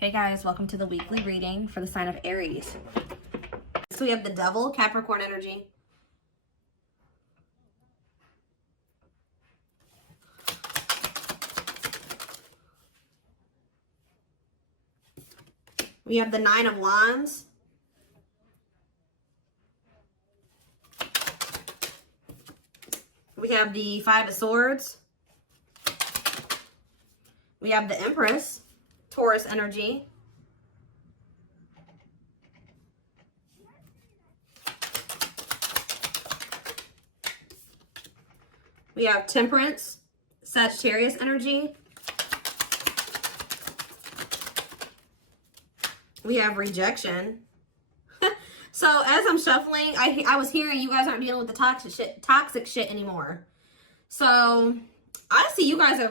Hey guys, welcome to the weekly reading for the sign of Aries. So we have the Devil, Capricorn energy. We have the Nine of Wands. We have the Five of Swords. We have the Empress, Taurus energy. We have Temperance, Sagittarius energy. We have Rejection. So as I'm shuffling, I was hearing you guys aren't dealing with the toxic shit anymore. So I see you guys are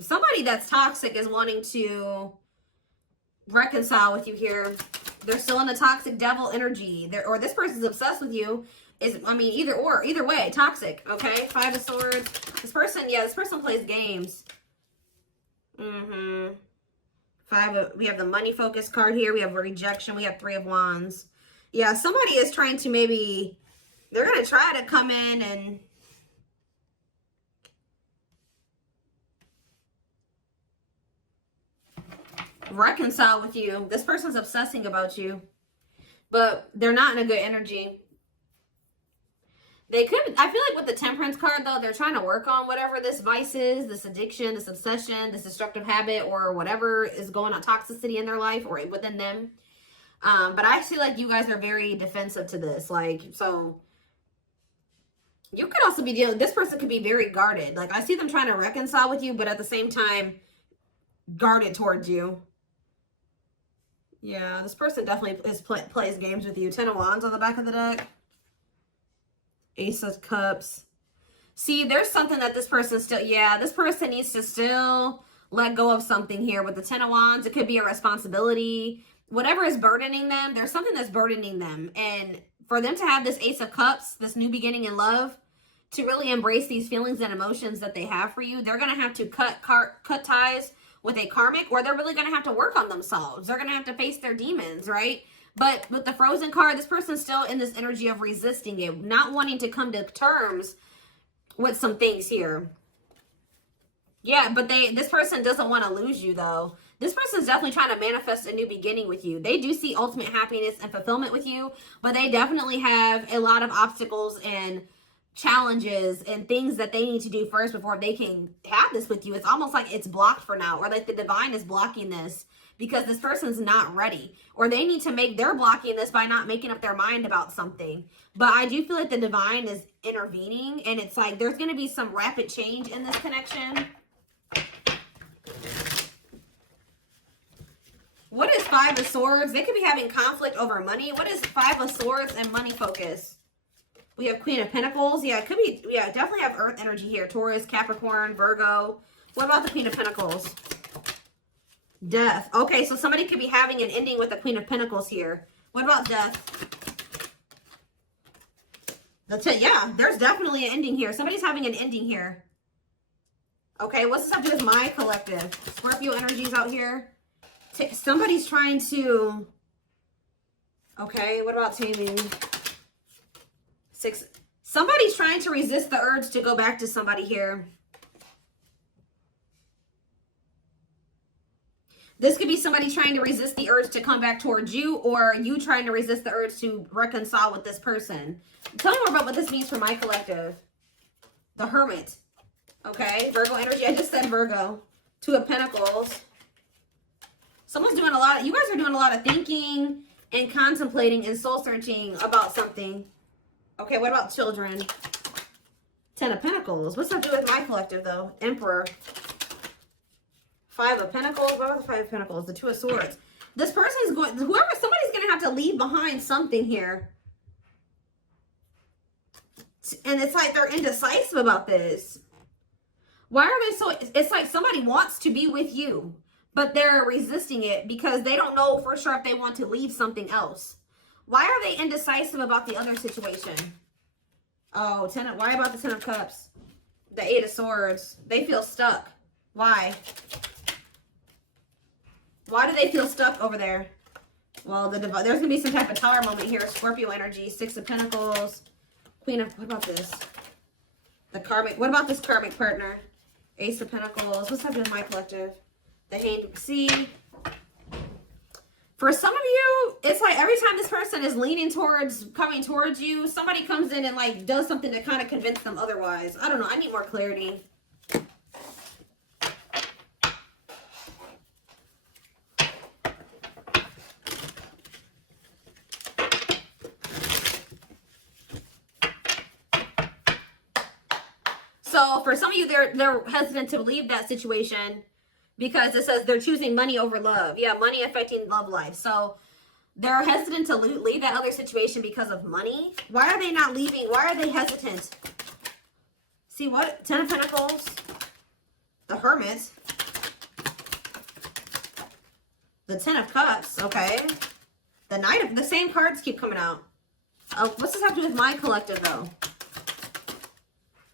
somebody that's toxic is wanting to reconcile with you here. They're still in the toxic devil energy. Or this person's obsessed with you. Either way, toxic, okay? Five of Swords. This person plays games. We have the money focus card here. We have Rejection. We have Three of Wands. Yeah, somebody is trying to they're going to try to come in and reconcile with you. This person's obsessing about you, but they're not in a good energy. I feel like with the Temperance card, though, they're trying to work on whatever this vice is, this addiction, this obsession, this destructive habit, or whatever is going on, toxicity in their life or within them. But I feel like you guys are very defensive to this. So you could also be this person could be very guarded. I see them trying to reconcile with you, but at the same time, guarded towards you. Yeah, this person definitely plays games with you. Ten of Wands on the back of the deck. Ace of Cups. See, there's something that this person this person needs to still let go of something here. With the Ten of Wands, it could be a responsibility. Whatever is burdening them, there's something that's burdening them. And for them to have this Ace of Cups, this new beginning in love, to really embrace these feelings and emotions that they have for you, they're going to have to cut ties with a karmic, or they're really going to have to work on themselves. They're going to have to face their demons, right? But with the Frozen card, this person's still in this energy of resisting it, not wanting to come to terms with some things here. Yeah, but this person doesn't want to lose you, though. This person's definitely trying to manifest a new beginning with you. They do see ultimate happiness and fulfillment with you, but they definitely have a lot of obstacles and challenges and things that they need to do first before they can have this with you. It's almost like it's blocked for now, or like the divine is blocking this because this person's not ready, or they're blocking this by not making up their mind about something. But I do feel like the divine is intervening, and it's like there's going to be some rapid change in this connection. What is Five of Swords? They could be having conflict over money. What is Five of Swords and money focus? We have Queen of Pentacles. Yeah, it could be, definitely have Earth energy here. Taurus, Capricorn, Virgo. What about the Queen of Pentacles? Death. Okay, so somebody could be having an ending with the Queen of Pentacles here. What about death? Yeah, there's definitely an ending here. Somebody's having an ending here. Okay, what's this have to do with my collective? Scorpio energies out here. Somebody's trying to... Okay, what about taming? Somebody's trying to resist the urge to go back to somebody here. This could be somebody trying to resist the urge to come back towards you, or you trying to resist the urge to reconcile with this person. Tell me more about what this means for my collective. The Hermit. Okay, Virgo energy. I just said Virgo. Two of Pentacles. Someone's doing you guys are doing a lot of thinking and contemplating and soul searching about something. Okay, what about children? Ten of Pentacles. What's that do with my collective, though? Emperor. Five of Pentacles. What about the Five of Pentacles? The Two of Swords. This person's somebody's going to have to leave behind something here. And it's like they're indecisive about this. Why are they so... It's like somebody wants to be with you, but they're resisting it because they don't know for sure if they want to leave something else. Why are they indecisive about the other situation? Oh, why about the Ten of Cups? The Eight of Swords. They feel stuck. Why? Why do they feel stuck over there? Well, there's going to be some type of tower moment here. Scorpio energy, Six of Pentacles, Queen of, what about this? The karmic, what about this karmic partner? Ace of Pentacles. What's happening in my collective? The Hanged. See, for some of you, it's like every time this person is leaning towards, coming towards you, somebody comes in and like does something to kind of convince them otherwise. I don't know. I need more clarity. So for some of you, they're hesitant to leave that situation because it says they're choosing money over love. Yeah, money affecting love life. So they're hesitant to leave that other situation because of money. Why are they not leaving? Why are they hesitant? See what? Ten of Pentacles, the Hermit, the Ten of Cups, okay. The Knight of, the same cards keep coming out. What's this have to do with my collective though?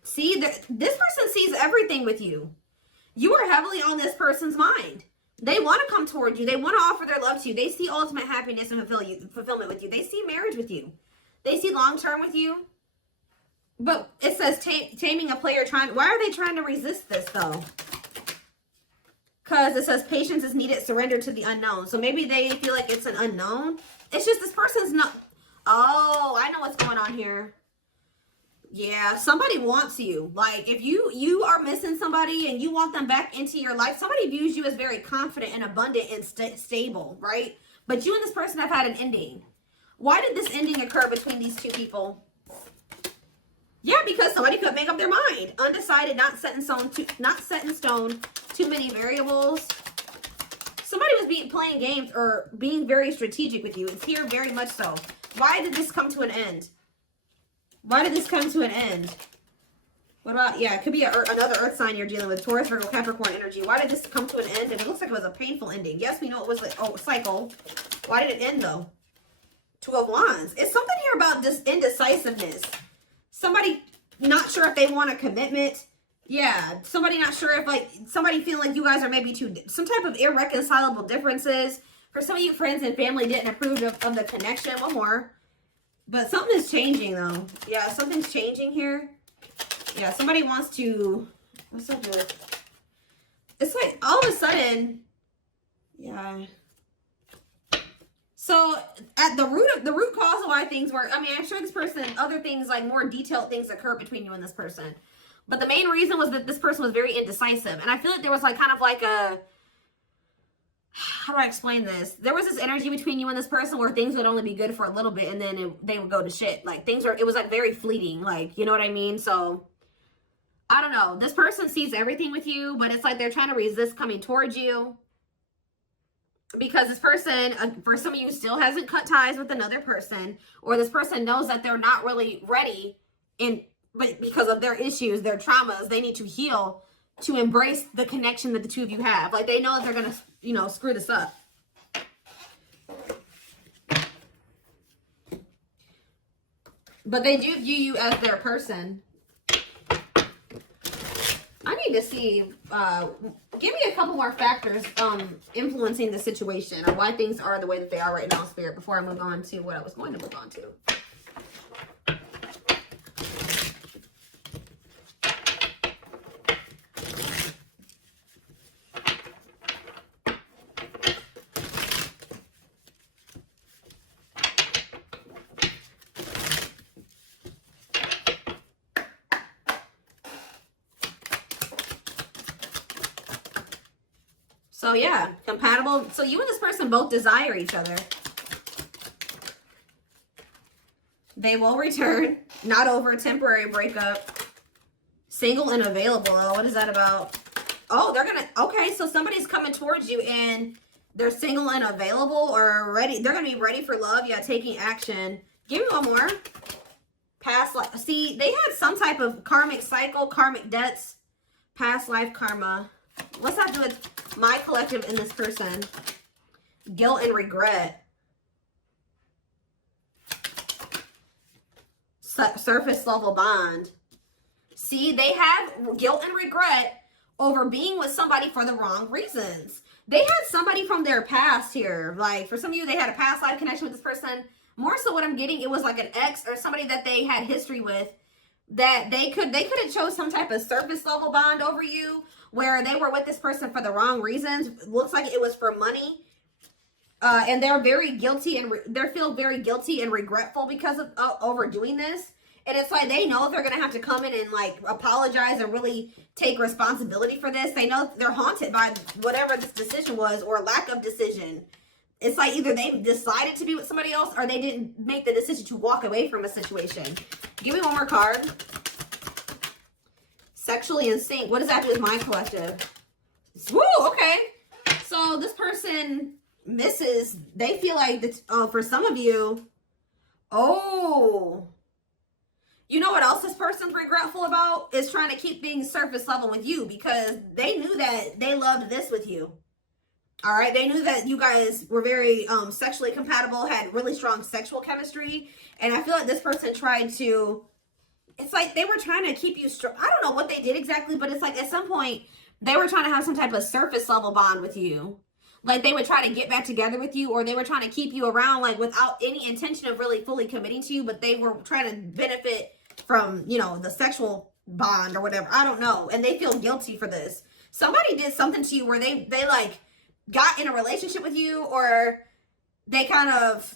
See, this person sees everything with you. You are heavily on this person's mind. They want to come toward you. They want to offer their love to you. They see ultimate happiness and fulfillment with you. They see marriage with you. They see long-term with you. But it says taming a player trying. Why are they trying to resist this, though? Because it says patience is needed, surrender to the unknown. So maybe they feel like it's an unknown. It's just this person's not. Oh, I know what's going on here. Yeah, somebody wants you. Like, if you are missing somebody and you want them back into your life, somebody views you as very confident and abundant and stable, right? But you and this person have had an ending. Why did this ending occur between these two people? Yeah, because somebody could make up their mind. Undecided, not set in stone, too many variables. Somebody was playing games or being very strategic with you. It's here very much so. Why did this come to an end? Why did this come to an end? What about, yeah, it could be another earth sign you're dealing with. Taurus, Virgo, Capricorn energy. Why did this come to an end? And it looks like it was a painful ending. Yes, we know it was a cycle. Why did it end, though? Two of Wands. It's something here about this indecisiveness. Somebody not sure if they want a commitment. Yeah, somebody not sure if, like, somebody feeling like you guys are maybe some type of irreconcilable differences. For some of you, friends and family didn't approve of the connection. One more. But something is changing, though. Yeah, something's changing here. Yeah, somebody wants to... What's up with it? It's like, all of a sudden... Yeah. So, at the root cause of why things were... I mean, I'm sure this person... Other things, like more detailed things occur between you and this person. But the main reason was that this person was very indecisive. And I feel like there was, like, kind of like a... How do I explain this? There was this energy between you and this person where things would only be good for a little bit and then they would go to shit. Like, it was like very fleeting. Like, you know what I mean? So, I don't know. This person sees everything with you, but it's like they're trying to resist coming towards you. Because this person, for some of you, still hasn't cut ties with another person. Or this person knows that they're not really ready. But because of their issues, their traumas, they need to heal to embrace the connection that the two of you have. Like, they know that they're going to... you know, screw this up. But they do view you as their person. I need to see, give me a couple more factors influencing the situation or why things are the way that they are right now, Spirit, before I move on to what I was going to move on to. So yeah, compatible. So you and this person both desire each other. They will return. Not over a temporary breakup. Single and available. Oh, what is that about? Oh, they're gonna, okay, so somebody's coming towards you and they're single and available or ready. They're gonna be ready for love. Yeah, taking action. Give me one more. Past life. See, they had some type of karmic cycle, karmic debts, past life karma. What's that do with my collective and this person? Guilt and regret. Surface level bond. See, they have guilt and regret over being with somebody for the wrong reasons. They had somebody from their past here. Like, for some of you, they had a past life connection with this person. More so what I'm getting, it was like an ex or somebody that they had history with, that they could have chose some type of surface level bond over you, where they were with this person for the wrong reasons. Looks like it was for money. And they're very guilty, and they feel very guilty and regretful because of overdoing this. And it's like they know they're going to have to come in and like apologize and really take responsibility for this. They know they're haunted by whatever this decision was, or lack of decision. It's like either they decided to be with somebody else, or they didn't make the decision to walk away from a situation. Give me one more card. Sexually in sync. What does that do with my collective? Woo, okay. So this person misses. They feel like, for some of you, you know what else this person's regretful about? Is trying to keep things surface level with you, because they knew that they loved this with you. All right, they knew that you guys were very sexually compatible, had really strong sexual chemistry, and I feel like this person tried to, it's like they were trying to keep you strong. I don't know what they did exactly, but it's like at some point they were trying to have some type of surface level bond with you. Like they would try to get back together with you, or they were trying to keep you around like without any intention of really fully committing to you, but they were trying to benefit from, you know, the sexual bond or whatever. I don't know. And they feel guilty for this. Somebody did something to you where they like got in a relationship with you, or they kind of,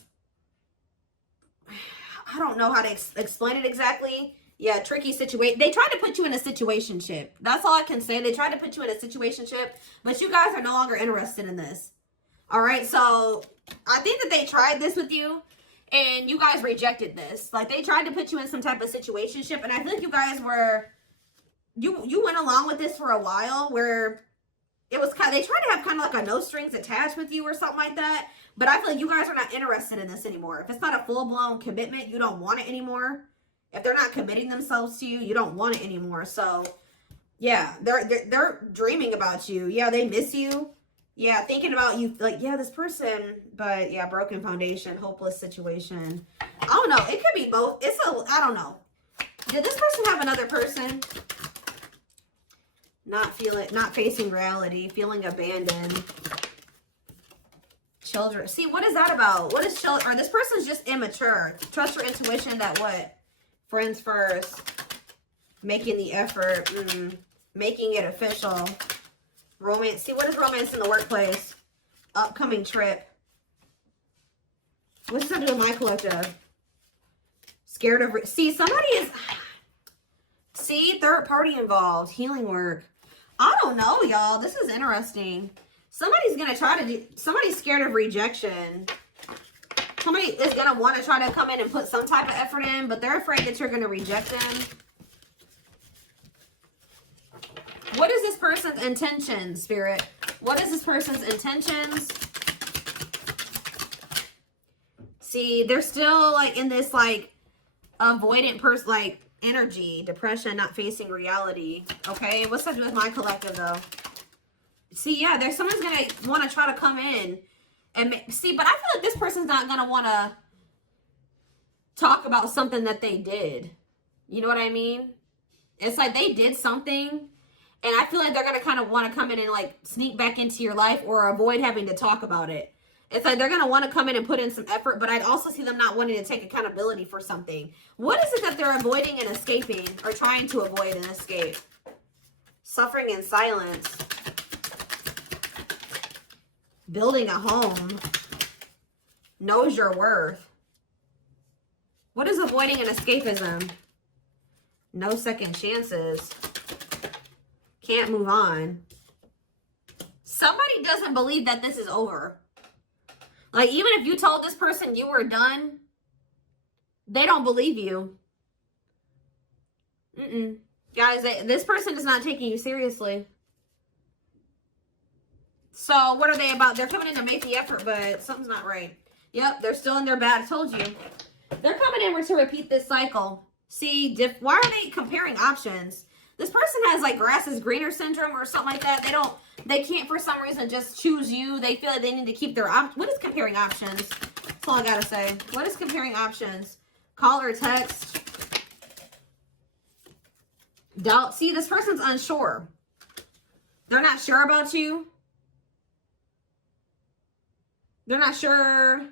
I don't know how to explain it exactly. Yeah, tricky situation. They tried to put you in a situationship. That's all I can say. They tried to put you in a situationship, but you guys are no longer interested in this. All right, so I think that they tried this with you, and you guys rejected this. Like, they tried to put you in some type of situationship, and I feel like you guys were, you went along with this for a while, where it was kind of, they tried to have kind of like a no strings attached with you or something like that, but I feel like you guys are not interested in this anymore. If it's not a full-blown commitment, you don't want it anymore. If they're not committing themselves to you, you don't want it anymore. So, yeah, they're dreaming about you. Yeah, they miss you. Yeah, thinking about you, like, yeah, this person, but yeah, broken foundation, hopeless situation. I don't know. It could be both. I don't know. Did this person have another person? Not facing reality, feeling abandoned. Children. See, what is that about? What is children? Or this person's just immature. Trust your intuition that what? Friends first. Making the effort. Making it official. Romance. See, what is romance in the workplace? Upcoming trip. What's that do with my collective? Scared of... See, somebody is... See, third party involved. Healing work. I don't know, y'all. This is interesting. Somebody's going to try to do... Somebody's scared of rejection. Somebody is going to want to try to come in and put some type of effort in, but they're afraid that you're going to reject them. What is this person's intentions, Spirit? What is this person's intentions? See, they're still like in this like avoidant person, like energy, depression, not facing reality. Okay, what's that do with my collective though? See, yeah, there's someone's gonna want to try to come in and see, but I feel like this person's not gonna want to talk about something that they did. You know what I mean? It's like they did something, and I feel like they're gonna kind of want to come in and like sneak back into your life or avoid having to talk about it. It's like they're gonna want to come in and put in some effort, but I'd also see them not wanting to take accountability for something. What is it that they're avoiding and escaping, or trying to avoid and escape? Suffering in silence. Building a home. Knows your worth. What is avoiding and escapism? No second chances. Can't move on. Somebody doesn't believe that this is over. Like, even if you told this person you were done, they don't believe you. Guys, this person is not taking you seriously. So, what are they about? They're coming in to make the effort, but something's not right. Yep, they're still in their bad. I told you. They're coming in to repeat this cycle. See, why are they comparing options? This person has, like, grass is greener syndrome or something like that. They can't, for some reason, just choose you. They feel like they need to keep their what is comparing options? That's all I gotta say. What is comparing options? Call or text? Doubt. See, this person's unsure. They're not sure about you. They're not sure.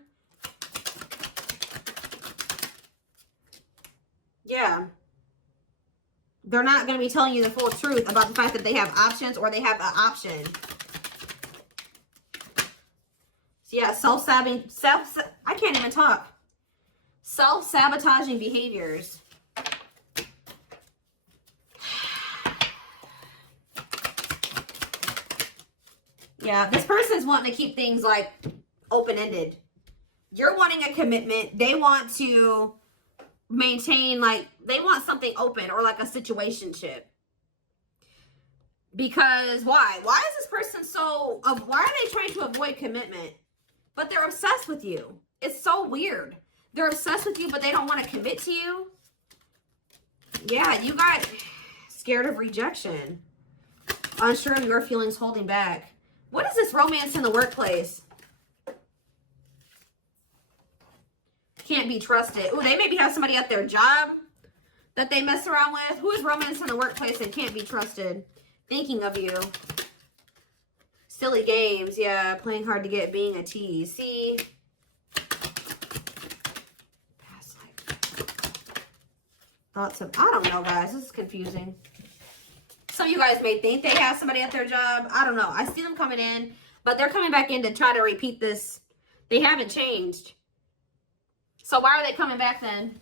Yeah. They're not going to be telling you the full truth about the fact that they have options or they have an option. So yeah, I can't even talk. Self-sabotaging behaviors. Yeah, this person's wanting to keep things like open-ended. You're wanting a commitment. They want to maintain, like, they want something open or like a situationship. Because why? Why is this person so, why are they trying to avoid commitment? But they're obsessed with you. It's so weird. They're obsessed with you, but they don't want to commit to you. Yeah, you got scared of rejection. Unsure of your feelings, holding back. What is this romance in the workplace? Can't be trusted. Ooh, they maybe have somebody at their job that they mess around with. Who is romance in the workplace and can't be trusted? Thinking of you. Silly games. Yeah, playing hard to get, being a tease. See? Past life. Thoughts of, I don't know, guys. This is confusing. Some of you guys may think they have somebody at their job. I don't know. I see them coming in, but they're coming back in to try to repeat this. They haven't changed. So why are they coming back then?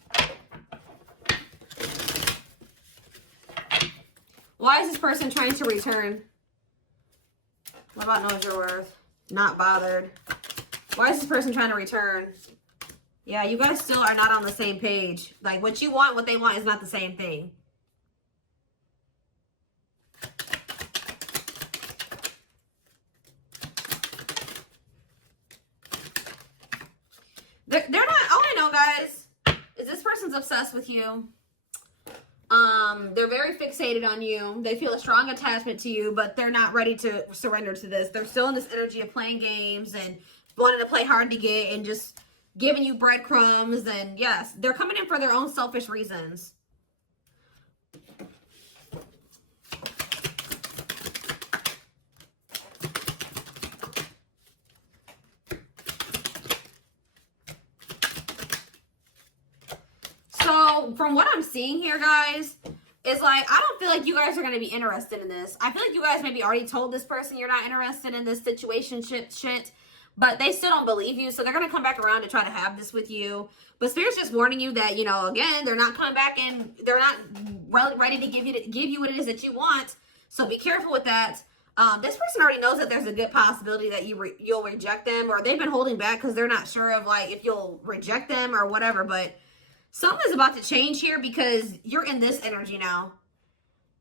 Why is this person trying to return? What about knows your worth? Not bothered. Why is this person trying to return? Yeah, you guys still are not on the same page. Like, what you want, what they want is not the same thing. They're not, all I know, guys, is this person's obsessed with you. They're very fixated on you. They feel a strong attachment to you, but they're not ready to surrender to this. They're still in this energy of playing games and wanting to play hard to get and just giving you breadcrumbs. And yes, they're coming in for their own selfish reasons. So from what I'm seeing here, guys, is like, I don't feel like you guys are going to be interested in this. I feel like you guys maybe already told this person you're not interested in this situation shit, but they still don't believe you. So they're going to come back around to try to have this with you. But Spirit's just warning you that, you know, again, they're not coming back in. They're not ready to give you what it is that you want. So be careful with that. This person already knows that there's a good possibility that you'll reject them, or they've been holding back because they're not sure of like if you'll reject them or whatever. But something's about to change here because you're in this energy now.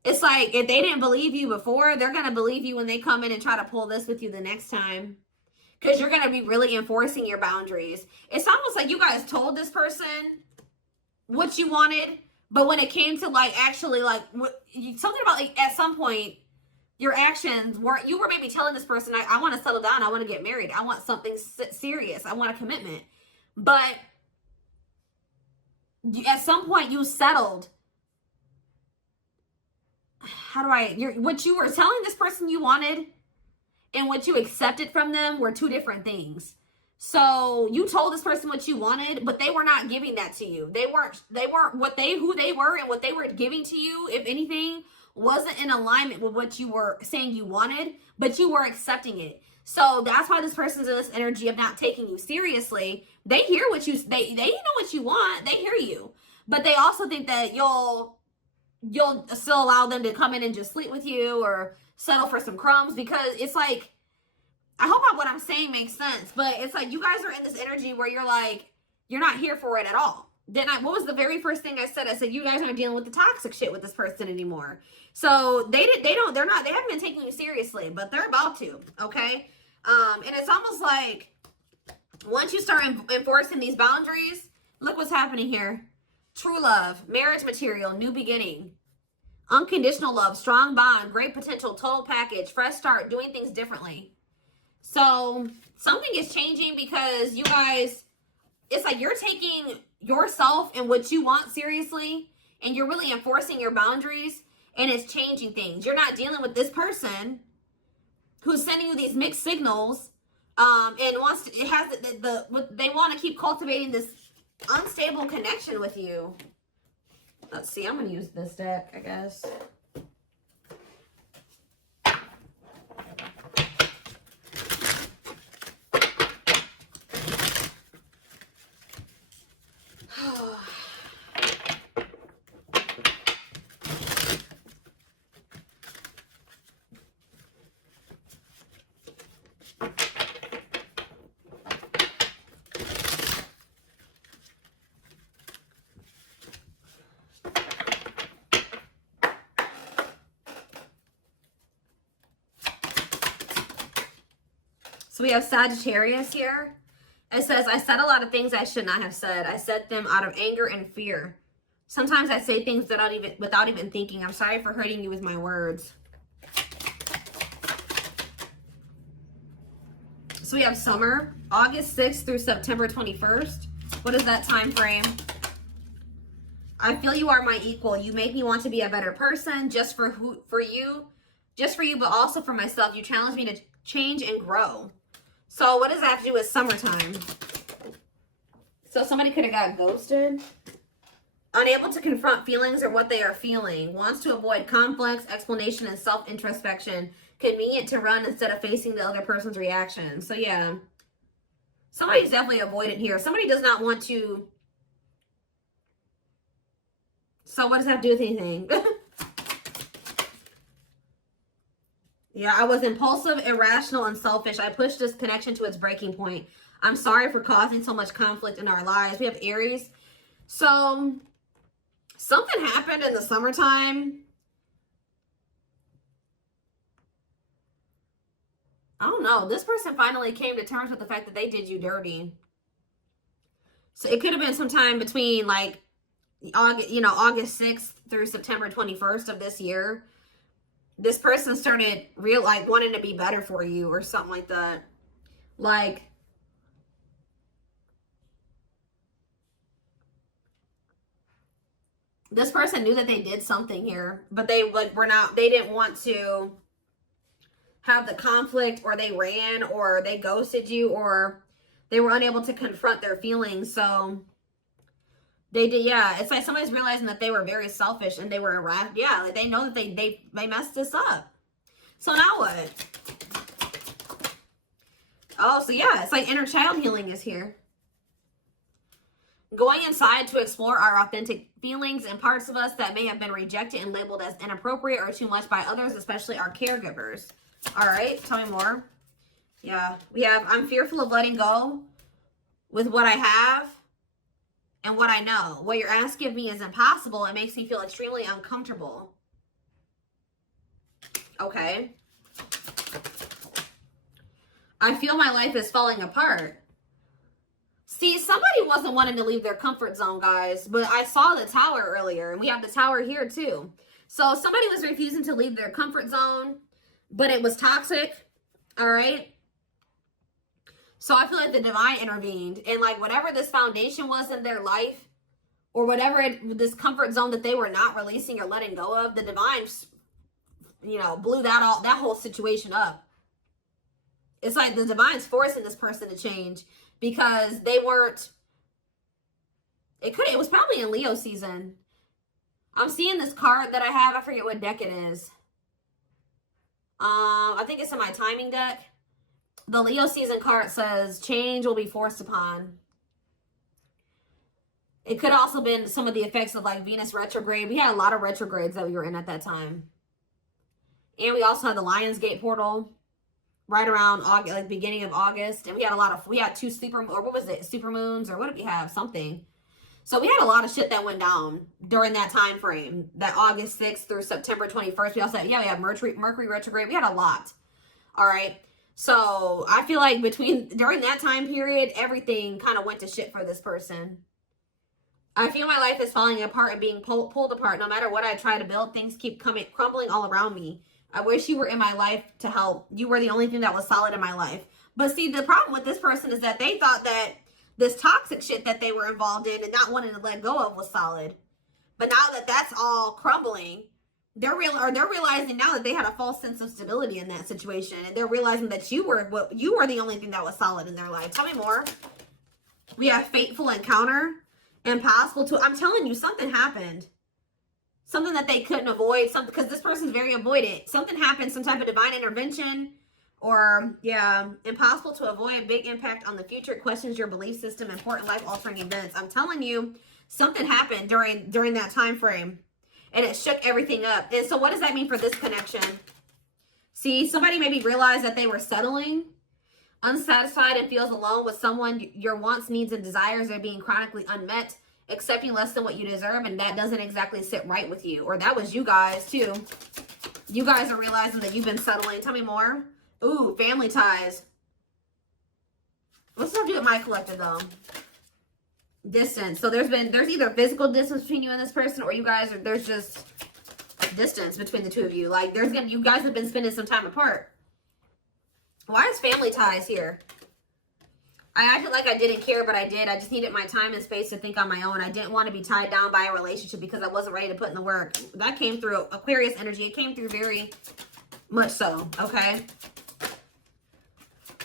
It's like if they didn't believe you before, they're going to believe you when they come in and try to pull this with you the next time. Because you're going to be really enforcing your boundaries. It's almost like you guys told this person what you wanted. But when it came to like actually like something about like at some point, your actions weren't, you were maybe telling this person, I want to settle down. I want to get married. I want something serious. I want a commitment. But at some point you settled. What you were telling this person you wanted and what you accepted from them were two different things. So you told this person what you wanted, but they were not giving that to you. They weren't who they were, and what they were giving to you, if anything, wasn't in alignment with what you were saying you wanted, but you were accepting it. So that's why this person's in this energy of not taking you seriously. They hear what they know what you want. They hear you. But they also think that you'll still allow them to come in and just sleep with you or settle for some crumbs, because it's like, I hope what I'm saying makes sense, but it's like you guys are in this energy where you're like, you're not here for it at all. What was the very first thing I said? I said, you guys aren't dealing with the toxic shit with this person anymore. So they haven't been taking you seriously, but they're about to, okay? And it's almost like once you start enforcing these boundaries, look what's happening here. True love, marriage material, new beginning, unconditional love, strong bond, great potential, total package, fresh start, doing things differently. So something is changing because you guys, it's like you're taking yourself and what you want seriously, and you're really enforcing your boundaries, and it's changing things. You're not dealing with this person who's sending you these mixed signals And wants to, it has they want to keep cultivating this unstable connection with you. Let's see, I'm going to use this deck, I guess. So we have Sagittarius here. It says, I said a lot of things I should not have said. I said them out of anger and fear. Sometimes I say things without even thinking. I'm sorry for hurting you with my words. So we have summer, August 6th through September 21st. What is that time frame? I feel you are my equal. You make me want to be a better person just for you, but also for myself. You challenge me to change and grow. So what does that have to do with summertime? So somebody could have got ghosted. Unable to confront feelings or what they are feeling. Wants to avoid conflicts, explanation, and self-introspection. Convenient to run instead of facing the other person's reaction. So yeah. Somebody's definitely avoidant here. Somebody does not want to. So what does that have to do with anything? Yeah, I was impulsive, irrational, and selfish. I pushed this connection to its breaking point. I'm sorry for causing so much conflict in our lives. We have Aries. So, something happened in the summertime. I don't know. This person finally came to terms with the fact that they did you dirty. So, it could have been sometime between, like, August 6th through September 21st of this year. This person started wanting to be better for you or something like that. Like, this person knew that they did something here, but they didn't want to have the conflict, or they ran, or they ghosted you, or they were unable to confront their feelings. So they did, yeah. It's like somebody's realizing that they were very selfish and they were irrational. Yeah, like they know that they messed this up. So now what? Oh, so yeah, it's like inner child healing is here. Going inside to explore our authentic feelings and parts of us that may have been rejected and labeled as inappropriate or too much by others, especially our caregivers. All right, tell me more. Yeah, we have, I'm fearful of letting go with what I have and what I know. What you're asking of me is impossible. It makes me feel extremely uncomfortable. Okay. I feel my life is falling apart. See, somebody wasn't wanting to leave their comfort zone, guys, but I saw the tower earlier, and we have the tower here too. So somebody was refusing to leave their comfort zone, but it was toxic, all right? So I feel like the divine intervened, and like whatever this foundation was in their life, or whatever this comfort zone that they were not releasing or letting go of, the divine, blew that whole situation up. It's like the divine's forcing this person to change because they weren't. It was probably in Leo season. I'm seeing this card that I have. I forget what deck it is. I think it's in my timing deck. The Leo season card says change will be forced upon. It could also been some of the effects of like Venus retrograde. We had a lot of retrogrades that we were in at that time. And we also had the Lionsgate portal right around August, like beginning of August. And we had two super moons, or what did we have? Something. So we had a lot of shit that went down during that time frame, that August 6th through September 21st. We also had, we had Mercury retrograde. We had a lot. All right. So I feel like during that time period, everything kind of went to shit for this person. I feel my life is falling apart and being pulled apart. No matter what I try to build, things keep crumbling all around me. I wish you were in my life to help. You were the only thing that was solid in my life. But see, the problem with this person is that they thought that this toxic shit that they were involved in and not wanting to let go of was solid. But now that that's all crumbling, they're realizing now that they had a false sense of stability in that situation, and they're realizing that you were the only thing that was solid in their life. Tell me more. We have fateful encounter, impossible to. I'm telling you, something happened. Something that they couldn't avoid. Something, because this person's very avoidant. Something happened. Some type of divine intervention, or yeah, impossible to avoid. Big impact on the future. Questions your belief system. Important life altering events. I'm telling you, something happened during that time frame, and it shook everything up. And so, what does that mean for this connection? See, somebody maybe realized that they were settling, unsatisfied, and feels alone with someone. Your wants, needs, and desires are being chronically unmet, accepting less than what you deserve, and that doesn't exactly sit right with you. Or that was you guys too. You guys are realizing that you've been settling. Tell me more. Ooh, family ties. What's that do with my collective though? Distance. So there's either physical distance between you and this person, or you guys are, there's just distance between the two of you. Like you guys have been spending some time apart. Why is family ties here? I acted like I didn't care, but I did. I just needed my time and space to think on my own. I didn't want to be tied down by a relationship because I wasn't ready to put in the work. That came through Aquarius energy. It came through very much so, okay?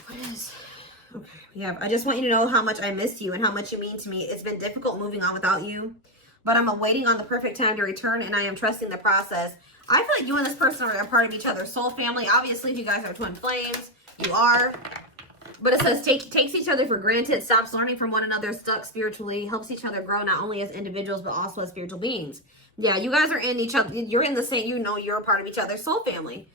What is... Okay, yeah, I just want you to know how much I miss you and how much you mean to me. It's been difficult moving on without you, but I'm awaiting on the perfect time to return, and I am trusting the process. I feel like you and this person are a part of each other's soul family. Obviously, if you guys are twin flames, you are. But it says takes each other for granted, stops learning from one another, stuck spiritually, helps each other grow not only as individuals but also as spiritual beings. Yeah, you guys are in each other. You're in the same, you're a part of each other's soul family.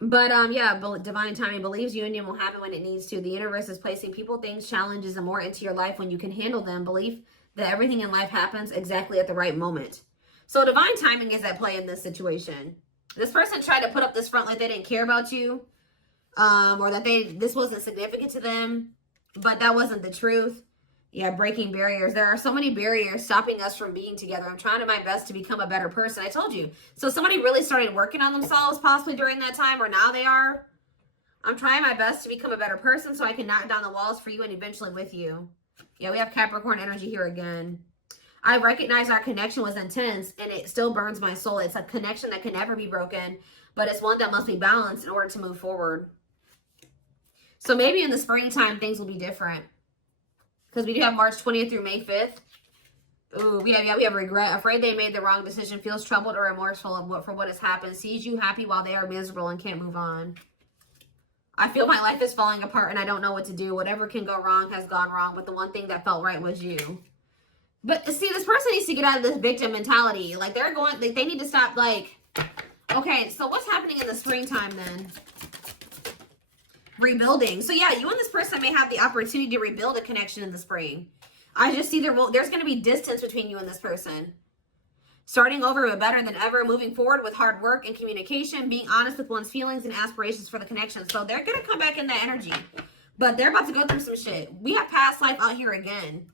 But yeah, divine timing believes union will happen when it needs to. The universe is placing people, things, challenges, and more into your life when you can handle them. Belief that everything in life happens exactly at the right moment. So divine timing is at play in this situation. This person tried to put up this front like they didn't care about you. Or that this wasn't significant to them, but that wasn't the truth. Yeah, breaking barriers. There are so many barriers stopping us from being together. I'm trying my best to become a better person. I told you. So somebody really started working on themselves possibly during that time, or now they are. I'm trying my best to become a better person so I can knock down the walls for you and eventually with you. Yeah, we have Capricorn energy here again. I recognize our connection was intense and it still burns my soul. It's a connection that can never be broken, but it's one that must be balanced in order to move forward. So maybe in the springtime, things will be different. Because we do have March 20th through May 5th. Ooh, we have regret. Afraid they made the wrong decision. Feels troubled or remorseful for what has happened. Sees you happy while they are miserable and can't move on. I feel my life is falling apart and I don't know what to do. Whatever can go wrong has gone wrong. But the one thing that felt right was you. But see, this person needs to get out of this victim mentality. Like they need to stop like... Okay, so what's happening in the springtime then? Rebuilding. So yeah, you and this person may have the opportunity to rebuild a connection in the spring. I just see there's going to be distance between you and this person. Starting over but better than ever, moving forward with hard work and communication, being honest with one's feelings and aspirations for the connection. So they're going to come back in that energy, but they're about to go through some shit. We have past life out here again.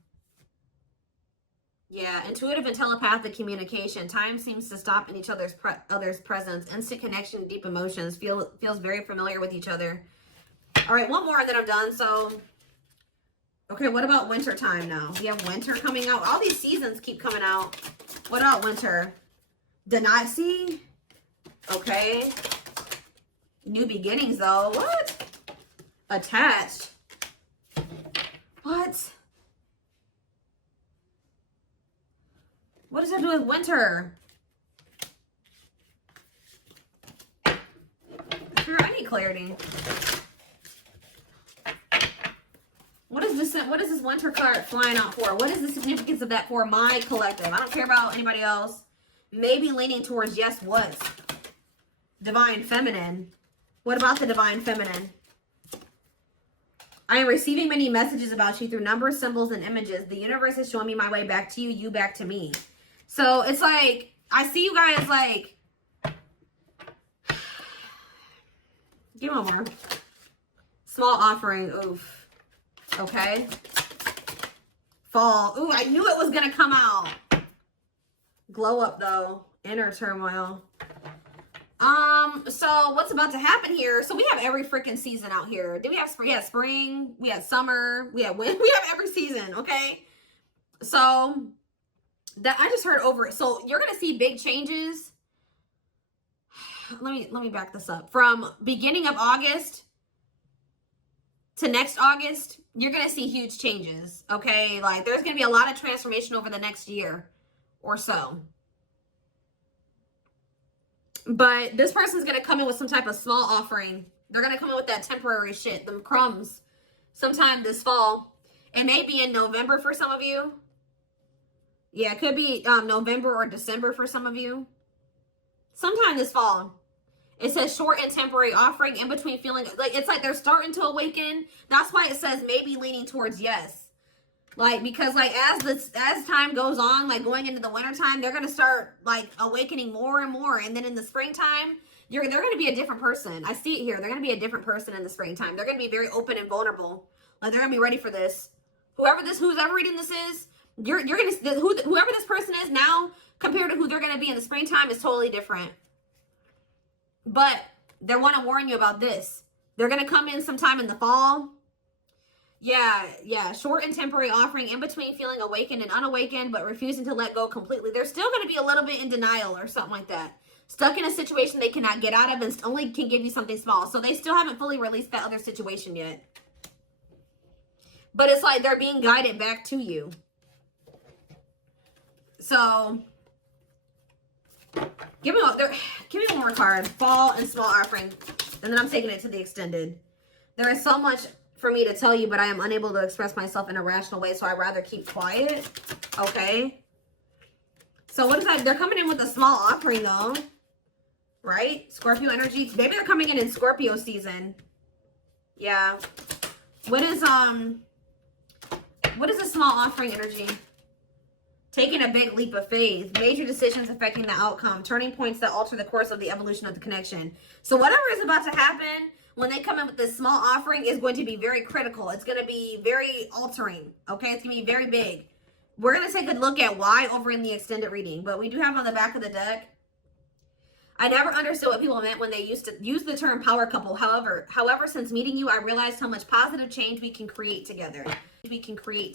Yeah, intuitive and telepathic communication. Time seems to stop in each other's presence. Instant connection, deep emotions. Feels very familiar with each other. All right, one more and then I'm done. So, okay, what about winter time now? We have winter coming out. All these seasons keep coming out. What about winter? Denasi? Okay. New beginnings, though. What? Attached. What? What does that do with winter? Sure, I need clarity. What is this winter card flying out for? What is the significance of that for my collective? I don't care about anybody else. Maybe leaning towards yes, what? Divine feminine. What about the divine feminine? I am receiving many messages about you through numbers, symbols, and images. The universe is showing me my way back to you, you back to me. So it's like, I see you guys like, give me one more. Small offering, oof. Okay. Fall. Ooh, I knew it was going to come out. Glow up, though. Inner turmoil. So what's about to happen here? So we have every freaking season out here. Do we have spring? Yeah, spring. We have summer. We have winter. We have every season, okay? So that I just heard over it. So you're going to see big changes let me back this up. From beginning of August to next August, you're going to see huge changes, okay? Like, there's going to be a lot of transformation over the next year or so. But this person's going to come in with some type of small offering. They're going to come in with that temporary shit, them crumbs, sometime this fall. It may be in November for some of you. Yeah, it could be November or December for some of you. Sometime this fall. It says short and temporary offering in between feeling like it's like they're starting to awaken. That's why it says maybe leaning towards yes. Like, because like as time goes on, like going into the winter time, they're gonna start like awakening more and more. And then in the springtime, they're gonna be a different person. I see it here. They're gonna be a different person in the springtime. They're gonna be very open and vulnerable. Like, they're gonna be ready for this. Who's ever reading this is, you're gonna whoever this person is now compared to who they're gonna be in the springtime is totally different. But they want to warn you about this. They're going to come in sometime in the fall. Yeah. Short and temporary offering in between feeling awakened and unawakened, but refusing to let go completely. They're still going to be a little bit in denial or something like that. Stuck in a situation they cannot get out of and only can give you something small. So they still haven't fully released that other situation yet. But it's like they're being guided back to you. So give me one more card. Fall and small offering. And then I'm taking it to the extended. There is so much for me to tell you, but I am unable to express myself in a rational way, so I'd rather keep quiet. Okay. So what is that? They're coming in with a small offering though. Right? Scorpio energy. Maybe they're coming in Scorpio season. Yeah. What is a small offering energy? Taking a big leap of faith, major decisions affecting the outcome, turning points that alter the course of the evolution of the connection. So whatever is about to happen when they come in with this small offering is going to be very critical. It's going to be very altering, okay? It's going to be very big. We're going to take a look at why over in the extended reading, but we do have on the back of the deck, I never understood what people meant when they used to use the term power couple. However, since meeting you, I realized how much positive change we can create together. We can create